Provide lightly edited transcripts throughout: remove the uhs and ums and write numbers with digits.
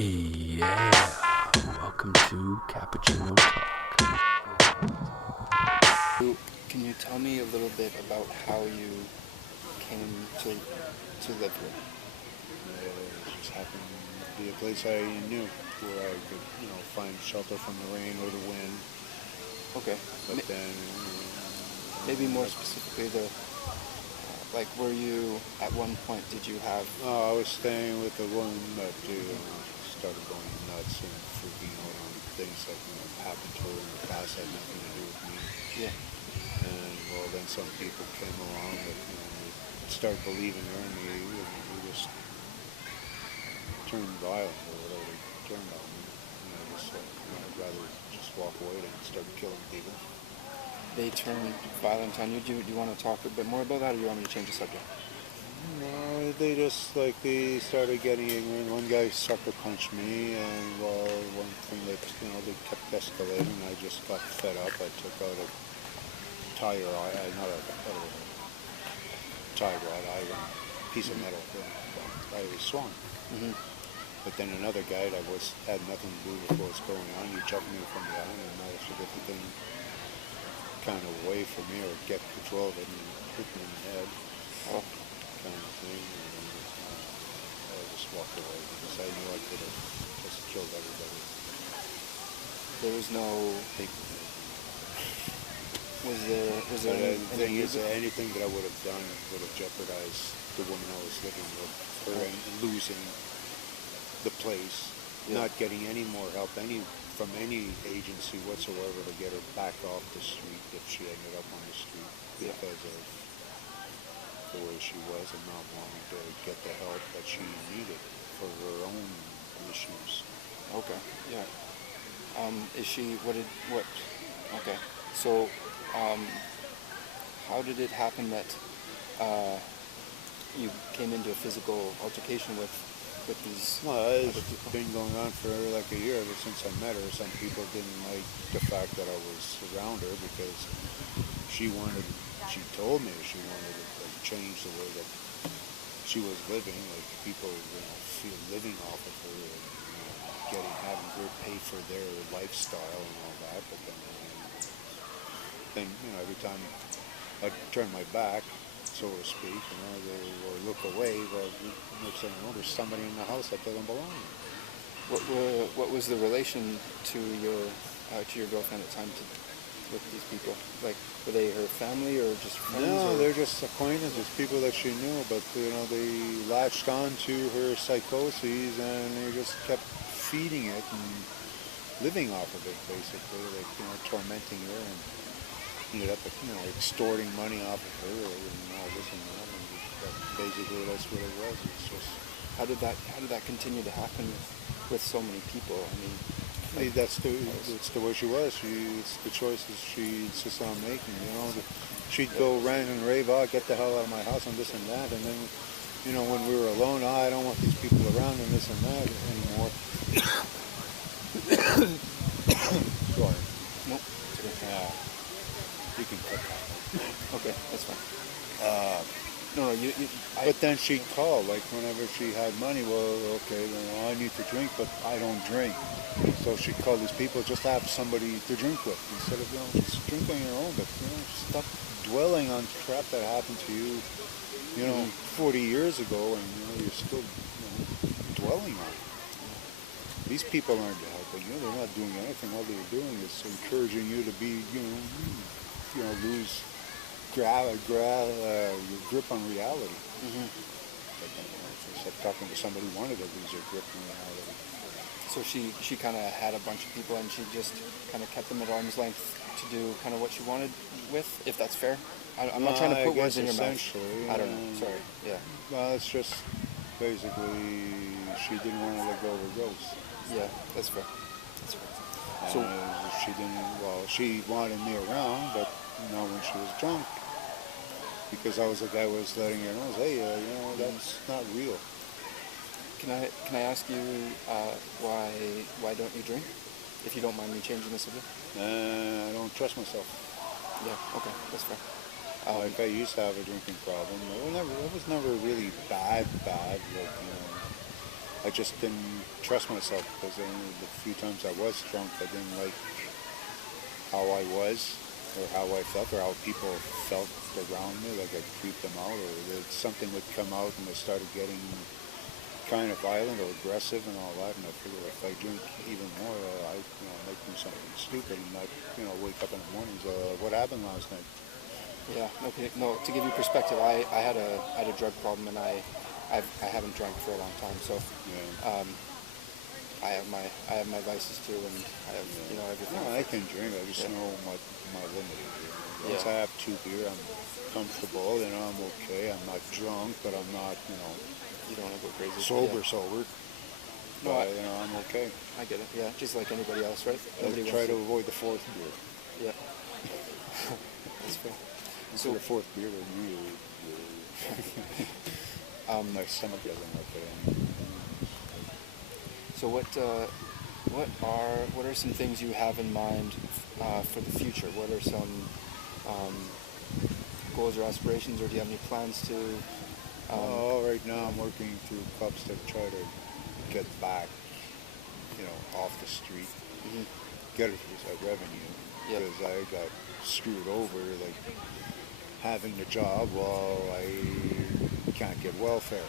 Yeah, welcome to Cappuccino Talk. Can you tell me a little bit about how you came to live here? It just happened to be a place I knew where I could, find shelter from the rain or the wind. Okay. But then, Maybe more specifically, like, were you at one point? Did you have? I was staying with a woman that started going nuts and freaking out on things that happened to her in the past had nothing to do with me. Yeah. And well, then some people came along that started believing her, and we just turned violent or whatever they turned on me. And I just said, I'd rather just walk away than start killing people. They turned violent on you. Do you want to talk a bit more about that, or do you want me to change the subject? No, they started getting ignorant. One guy sucker punched me, and one thing that they kept escalating. I just got fed up. I took out a tire, not a tie rod, iron piece of metal. I was swung. Mm-hmm. But then another guy that had nothing to do with what was going on. He jumped me from behind and managed to get the thing kind of away from me or get control of it and hit me in the head. Oh. Kind of thing. And I just walked away because I knew I could have just killed everybody. There was no. Was there The thing any is, anything that I would have done would have jeopardized the woman I was living with, her and losing the place, not getting any more help from any agency whatsoever to get her back off the street if she ended up on the street because of the way she was and not wanting to get the help that she needed for her own issues. Okay. Yeah. Is she? What? Okay. So, how did it happen that you came into a physical altercation with these? Well, it's been going on for like a year ever since I met her. Some people didn't like the fact that I was around her because she told me she wanted to change the way that she was living. Like people, feel living off of her and having her pay for their lifestyle and all that. But then every time I turn my back, so to speak, or look away, well, next thing you know, there's somebody in the house that doesn't belong there. What was the relation to your girlfriend at the time with these people? Like, were they her family or just friends? No, they're just acquaintances, people that she knew, but they latched on to her psychoses and they just kept feeding it and living off of it, basically, like tormenting her and ended up extorting money off of her and all this and that. Basically, that's what it was. It's just how did that continue to happen with so many people? I mean, that's the way she was. It's the choices she insisted on making. She'd go rant and rave, get the hell out of my house and this and that, and then when we were alone, I don't want these people around and this and that anymore. Sorry. Nope. You can cut that. Okay, that's fine. No, but then she'd call, like whenever she had money. Well, okay, I need to drink, but I don't drink. So she'd call these people just to have somebody to drink with instead of just drink on your own. But stop dwelling on crap that happened to you, 40 years ago, and you're still dwelling on it. These people aren't helping you. They're not doing anything. All they're doing is encouraging you to be, lose your grip on reality. Mm-hmm. It's like talking to somebody who wanted to lose their grip on reality. So she kind of had a bunch of people and she just kind of kept them at arm's length to do kind of what she wanted with, if that's fair. I'm not trying to put words in your mouth. I don't know. Sorry. Yeah. Well, it's just basically she didn't want to let go of her ghost. Yeah, that's fair. So she wanted me around, but when she was drunk, because I was the guy who was letting her know, hey, that's not real. Can I ask you why don't you drink? If you don't mind me changing the subject. I don't trust myself. Yeah. Okay, that's fair. I used to have a drinking problem. It was never really bad. Like, I just didn't trust myself because the few times I was drunk, I didn't like how I was or how I felt or how people felt around me, like I'd creep them out or something would come out and I started getting kind of violent or aggressive and all that, and I figured if I drink even more, I might do something stupid and not wake up in the mornings. What happened last night? Yeah. Okay. No. To give you perspective, I had a drug problem, and I haven't drank for a long time. So Yeah. I have my vices too, and I have everything. No, I can drink. I just Yeah. know my limit is. Once Yeah. I have 2 beer, I'm comfortable. I'm okay. I'm not drunk, but I'm not You don't want to go crazy. sober. Yeah. Sober. No, But I'm okay. I get it. Yeah, just like anybody else, right? I Nobody try wants to avoid the fourth beer. Yeah. That's fair. So the fourth beer with me, my stomach doesn't like it. So what are some things you have in mind for the future? What are some goals or aspirations, or do you have any plans to? Right now I'm working through clubs to try to get back, off the street, Mhm. get a revenue, Yep. because I got screwed over, like having the job while I can't get welfare,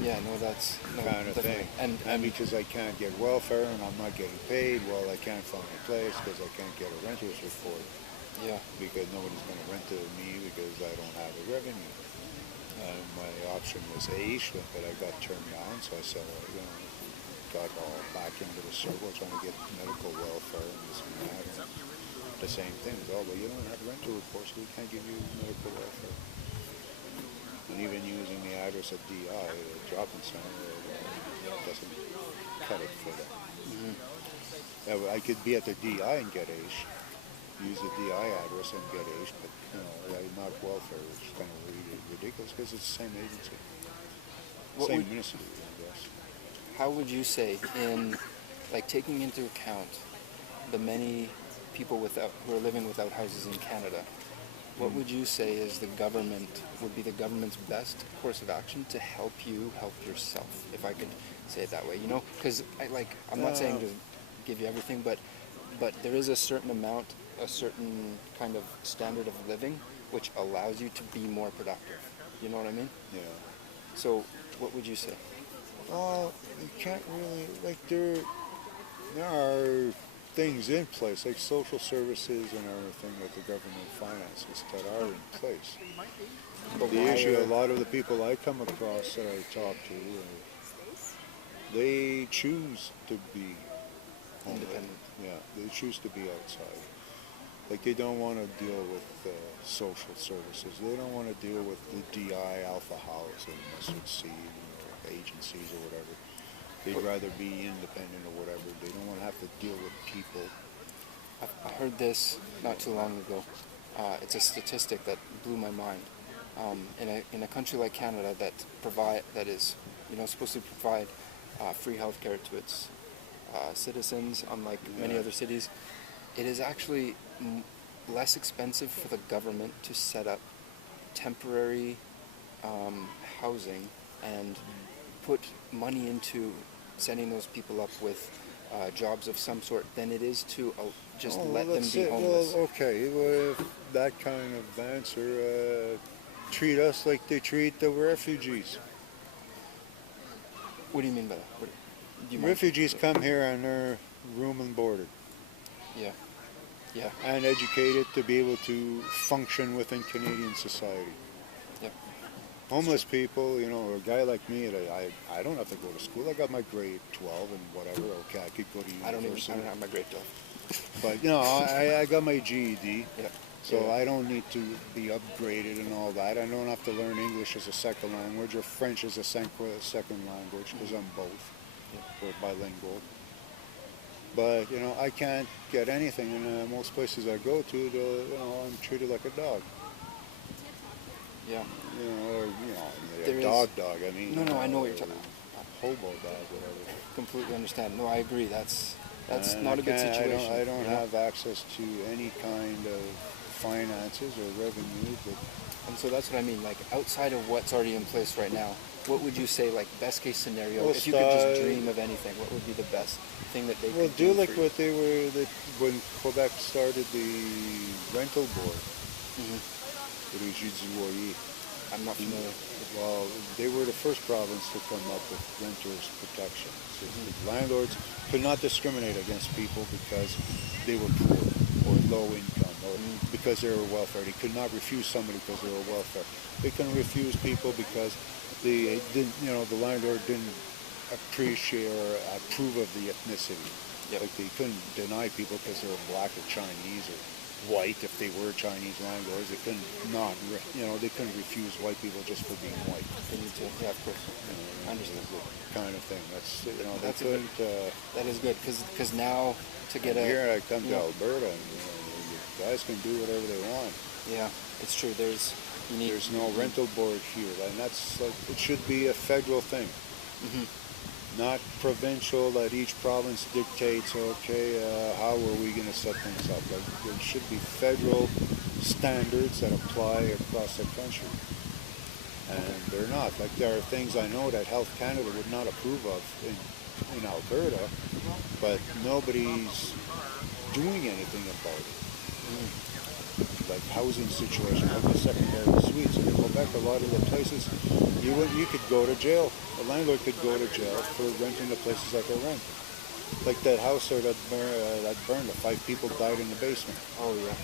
Yeah, no, that's no, kind of definitely. thing. And because I can't get welfare and I'm not getting paid, well, I can't find a place because I can't get a renter's report Yeah, because nobody's going to rent to me because I don't have a revenue. My option was AISH, but I got turned down, so I said, got all back into the circle trying to get medical welfare and this and that. And the same thing. Well, you don't have a rental report, so we can't give you medical welfare. And even using the address at DI, the drop-in center, doesn't cut it for them. I could be at the DI and get AISH, use the DI address and get AISH, but not welfare, which is kind of really ridiculous because it's the same agency, What same would- ministry, I guess. how would you say, in like taking into account the many people who are living without houses in Canada, what would you say is would be the government's best course of action to help you help yourself, if I could say it that way? Because I'm not saying to give you everything, but there is a certain amount, a certain kind of standard of living which allows you to be more productive. You know what I mean? Yeah. So what would you say? Well, you can't really, there are things in place, like social services and everything that the government finances that are in place. But The why issue, are- a lot of the people I come across that I talk to, they choose to be home. Independent. Yeah, they choose to be outside. Like they don't want to deal with social services. They don't want to deal with the DI Alpha Housing, SC, agencies or whatever. They'd rather be independent or whatever. They don't want to have to deal with people. I heard this not too long ago. It's a statistic that blew my mind. In a country like Canada that is supposed to provide free healthcare to its citizens, unlike many Yeah. other cities, it is actually less expensive for the government to set up temporary housing and put money into setting those people up with jobs of some sort than it is to just let them that's be it. homeless. Well, okay, well, if that kind of answer, treat us like they treat the refugees. What do you mean by that? Do you mind? Refugees come here and they're room and boarded Yeah. Yeah. and educated to be able to function within Canadian society. Yep. Homeless people, or a guy like me, I don't have to go to school. I got my grade 12 and whatever. Okay, I could go to I don't university. have my grade 12. But, I got my GED. Yeah. So Yeah. I don't need to be upgraded and all that. I don't have to learn English as a second language or French as a second language because I'm both. We're bilingual. But, I can't get anything in most places I go to. I'm treated like a dog. Yeah. Or, There a is- dog. I mean, No, I know what you're talking hobo dog, whatever. Completely understand. No, I agree. That's And not a good I situation. don't have access to any kind of finances or revenue. But And so that's what I mean. Like outside of what's already in place right now, what would you say, like, best case scenario? Well, If you could just start- dream of anything, what would be the best thing that they Well, could do do like for you? what they were when Quebec started the rental board. Mhm. The Régie du Loyer. I'm not familiar. Well, they were the first province to come up with renters protection. So the landlords could not discriminate against people because they were poor or low income or because they were welfare. They could not refuse somebody because they were welfare. They couldn't refuse people because they didn't, the landlord didn't appreciate or approve of the ethnicity. Yep. Like they couldn't deny people because they were black or Chinese or white if they were Chinese landlords. They couldn't they couldn't refuse white people just for being white. They need to, yeah, of course. I understand. Kind of thing. That's they That's a good- couldn't. That is good, because now to get a... Here I come to Yeah. Alberta, and the guys can do whatever they want. Yeah, it's true. You need... There's no rental board here, and that's like it should be a federal thing, not provincial. That each province dictates. Okay, how are we going to set things up? Like there should be federal standards that apply across the country, and they're not. Like there are things I know that Health Canada would not approve of in Alberta, but nobody's doing anything about it. Like housing situation, like the secondary suites. In Quebec, a lot of the places, you could go to jail. A landlord could go to jail for renting the places that they rent. Like that house there that burned, the 5 people died in the basement. Oh, yeah.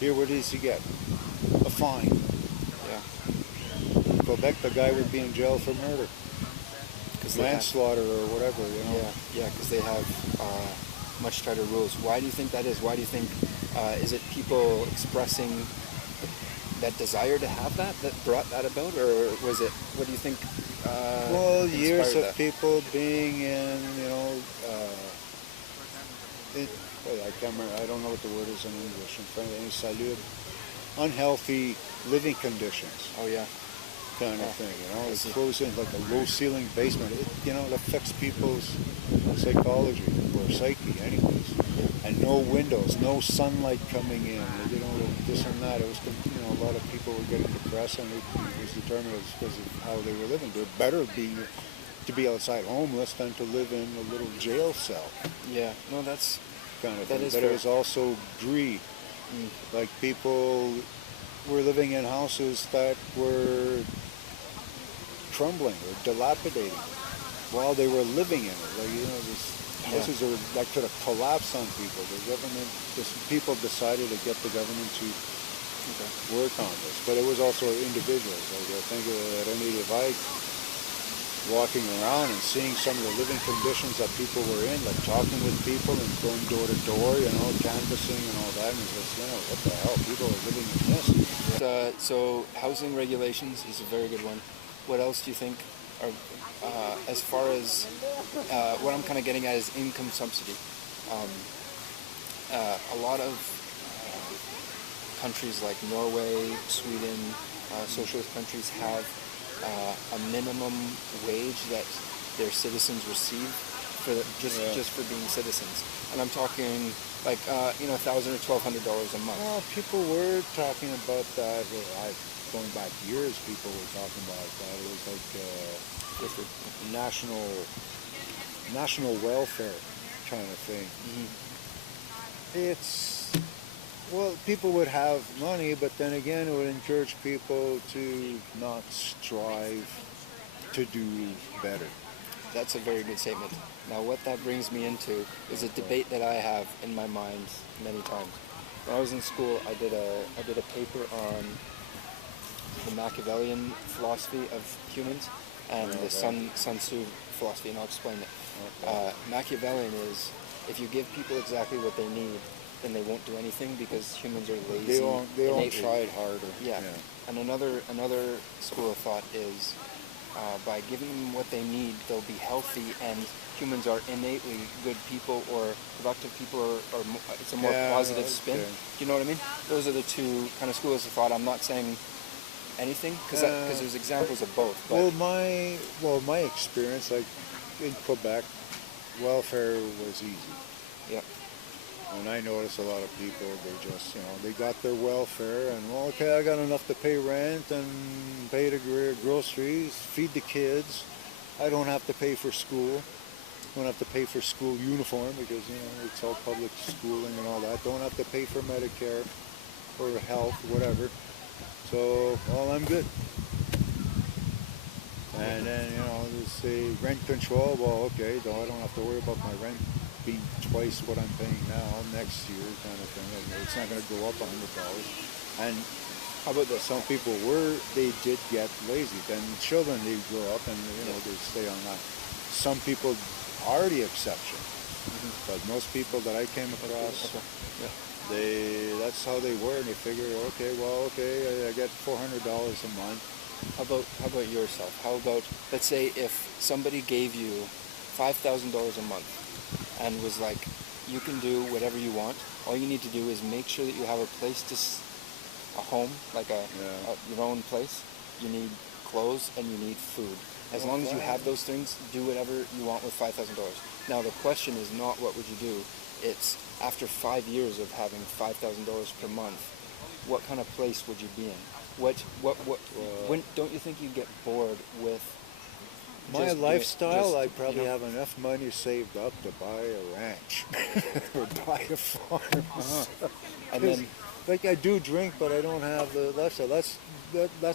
Here, what does he get? A fine. Yeah. In Quebec, the guy would be in jail for murder, 'Cause they have- manslaughter, or whatever. Yeah, because they have much tighter rules. Why do you think that is? Why do you think, is it people expressing that desire to have that brought that about? Or was it, what do you think Well, years inspired of that? people being in, I can't remember, I don't know what the word is in English, in French, insalubre, unhealthy living conditions Oh, yeah. kind of Oh, thing, I It's see. closed in, like a low ceiling basement. It affects people's psychology or psyche anyways. And no windows, no sunlight coming in, this and that. It was, a lot of people were getting depressed, and it was determined it was because of how they were living. They're better to be outside homeless than to live in a little jail cell Yeah. No, that's... kind of That thing. is But fair. it was also greed. Like people were living in houses that were crumbling or dilapidating while they were living in it. Like these houses that could have collapsed on people. The government, people decided to get the government to work on this. But it was also individuals. Like I think René Lévesque walking around and seeing some of the living conditions that people were in, like talking with people and going door to door, canvassing and all that. And he says, what the hell? People are living in this. So housing regulations is a very good one. What else do you think are, as far as, what I'm kind of getting at is income subsidy. A lot of countries like Norway, Sweden, socialist countries have a minimum wage that their citizens receive just for being citizens. And I'm talking like $1,000 or $1,200 a month. Well, people were talking about that. Going back years, people were talking about that. It was like just a national welfare kind of thing. People would have money, but then again, it would encourage people to not strive to do better. That's a very good statement. Now, what that brings me into is a debate that I have in my mind many times. When I was in school, I did a paper on the Machiavellian philosophy of humans and the Sun Tzu philosophy, and I'll explain it. Machiavellian is, if you give people exactly what they need, then they won't do anything because humans are lazy. They won't innately. try harder. Yeah. And another school of thought is by giving them what they need, they'll be healthy, and humans are innately good people or productive people, or it's a more positive spin. okay. Do you know what I mean? Those are the two kind of schools of thought. I'm not saying anything because there's examples of both. But my experience, like in Quebec, welfare was easy. yeah. And I notice a lot of people, they just, they got their welfare and, well, okay, I got enough to pay rent and pay the groceries, feed the kids. I don't have to pay for school. Don't have to pay for school uniform because, it's all public schooling and all that. Don't have to pay for Medicare or health, whatever. So, well, I'm good. And then, they say rent control. Well, okay, I don't have to worry about my rent being twice what I'm paying now next year, kind of thing. It's not going to go up $100. And how about that? Some people they did get lazy. Then children, they grow up and they stay on that. Some people are the exception, but most people that I came across, that's how they were, and they figure, I get $400 a month. How about yourself? How about, let's say, if somebody gave you $5,000 a month and was like, you can do whatever you want. All you need to do is make sure that you have a place a home, like your own place. You need clothes and you need food. As long as you have those things, do whatever you want with $5,000. Now the question is not what would you do. It's after 5 years of having $5,000 per month, what kind of place would you be in? When don't you think you'd get bored with my lifestyle? I probably have enough money saved up to buy a ranch or buy a farm. And then, like, I do drink, but I don't have the lifestyle. That's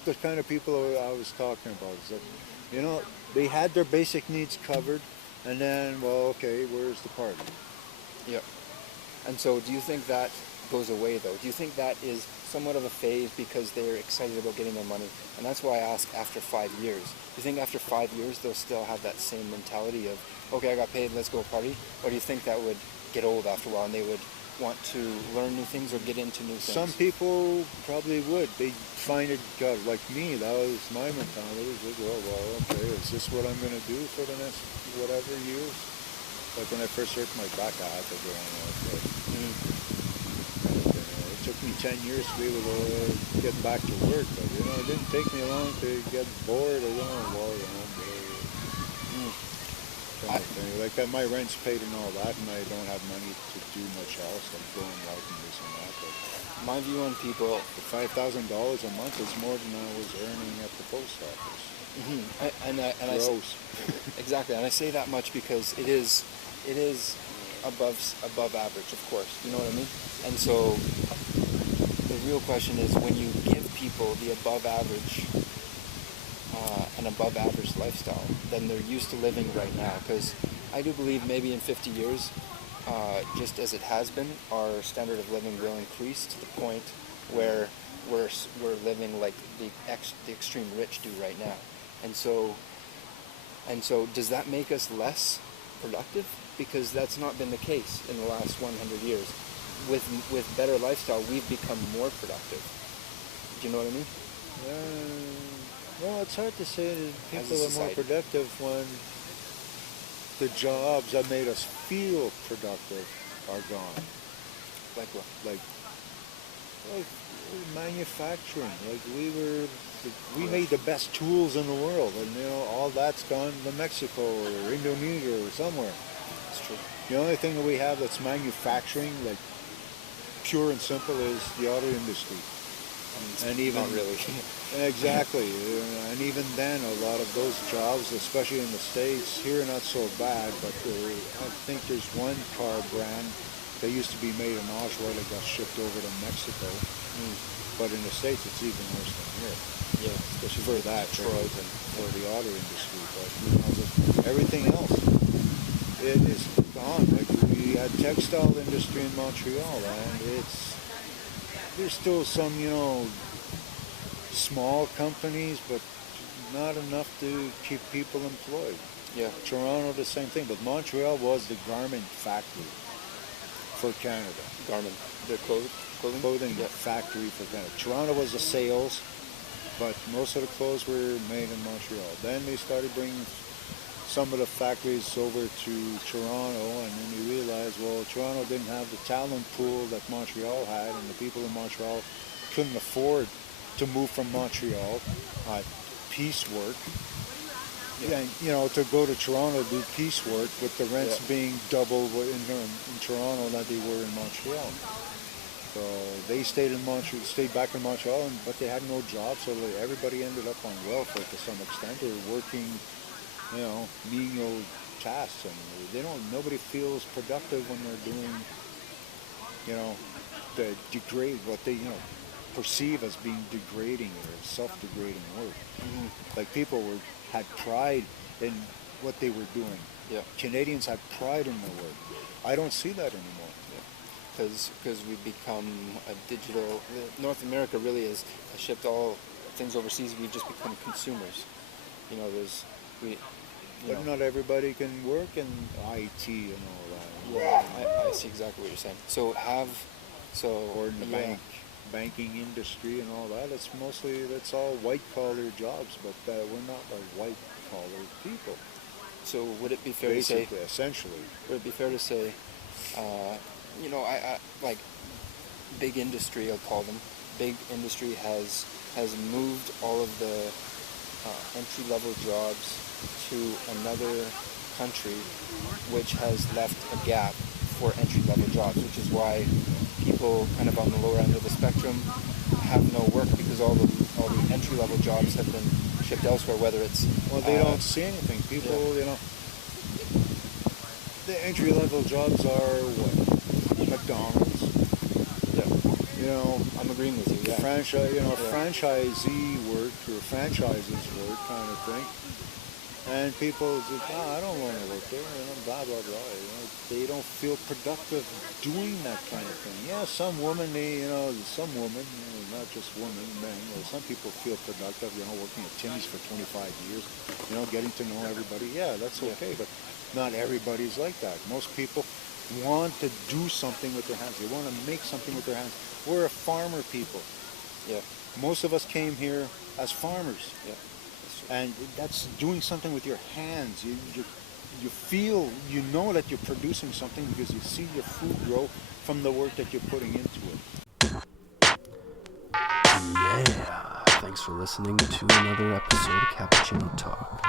the kind of people I was talking about. Is that, they had their basic needs covered, and then, well, okay, where's the party? yeah. And so, do you think that goes away though? Do you think that is somewhat of a phase because they're excited about getting their money? And that's why I ask after 5 years. Do you think after 5 years they'll still have that same mentality of, okay, I got paid, let's go party? Or do you think that would get old after a while and they would want to learn new things or get into new things? Some people probably would. They find it, God, like me, that was my mentality. Well, okay, is this what I'm going to do for the next whatever years? Like when I first hurt my back, I had to go on that. It took me 10 years to be able to get back to work, but it didn't take me long to get bored. Like my rent's paid and all that, and I don't have money to do much else. I'm going out and this and that. But my view on people, $5,000 a month is more than I was earning at the post office. Gross. Exactly, and I say that much because it is above average, of course. You know what I mean? And so the real question is, when you give people the above average, an above average lifestyle, then they're used to living right now. Because I do believe maybe in 50 years, just as it has been, our standard of living will increase to the point where we're living like the extreme rich do right now. And so does that make us less productive? Because that's not been the case in the last 100 years. With better lifestyle, we've become more productive. Do you know what I mean? Well, it's hard to say that people are more productive when the jobs that made us feel productive are gone. Like what? Like manufacturing. Like we made the best tools in the world, and all that's gone to Mexico or Indonesia or somewhere. That's true. The only thing that we have that's manufacturing, like pure and simple, is the auto industry. And even not really. Exactly, and even then, a lot of those jobs, especially in the States, here not so bad. But I think there's one car brand that used to be made in Oshawa that got shipped over to Mexico. But in the States, it's even worse than here. Yeah, especially for that, for the auto industry. But everything else, it is gone. Like we had textile industry in Montreal, and there's still some, small companies, but not enough to keep people employed. Yeah. Toronto, the same thing. But Montreal was the garment factory for Canada. Garment, the clothing factory for Canada. Toronto was the sales, but most of the clothes were made in Montreal. Then they started bringing some of the factories over to Toronto, and then you realize, well, Toronto didn't have the talent pool that Montreal had, and the people in Montreal couldn't afford to move from Montreal, piecework, Yeah. And to go to Toronto to do piecework with the rents Yeah. being double in Toronto that they were in Montreal. So they stayed back in Montreal, but they had no job, so everybody ended up on welfare to some extent. They were working, menial tasks, and nobody feels productive when they're doing, the what they, perceive as being degrading or self-degrading work. Like people had pride in what they were doing. Yeah. Canadians had pride in their work. I don't see that anymore. Because we've become a digital. North America really has shipped all things overseas. We've just become consumers. But not everybody can work in IT and all that. Yeah, I see exactly what you're saying. Or in the banking industry and all that. That's all white collar jobs, but we're not white collar people. So would it be fair to say? Essentially. Would it be fair to say? I like big industry. I'll call them. Big industry has moved all of the entry level jobs to another country, which has left a gap for entry level jobs, which is why people kind of on the lower end of the spectrum have no work because all the entry level jobs have been shipped elsewhere. Whether it's they don't see anything. People, the entry level jobs are what? McDonald's. Yeah. I'm agreeing with you. Yeah. Franchisee work or franchises work kind of thing. And people just, I don't want to work there, blah, blah, blah. They don't feel productive doing that kind of thing. Yeah, some women, not just women, men. Some people feel productive, working at Timmy's for 25 years, getting to know everybody. Yeah, that's okay, but not everybody's like that. Most people want to do something with their hands. They want to make something with their hands. We're a farmer people. Yeah. Most of us came here as farmers. Yeah. And that's doing something with your hands. You feel, that you're producing something because you see your food grow from the work that you're putting into it. Yeah. Thanks for listening to another episode of Cappuccino Talk.